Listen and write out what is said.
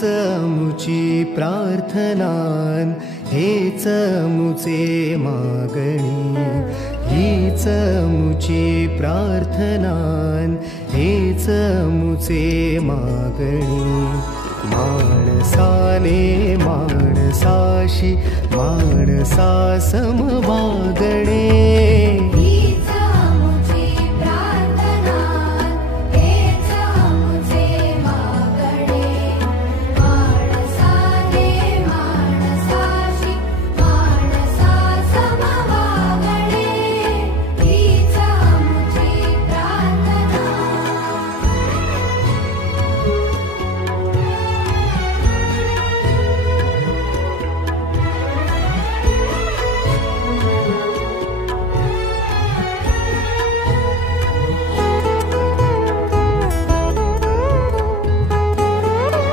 हेच मुची प्रार्थनान, हेच मुचे मागणी, हीच मुची प्रार्थनान, हेच मुचे मागणी. माणसाने माणसाशी माणसा सम वागणे.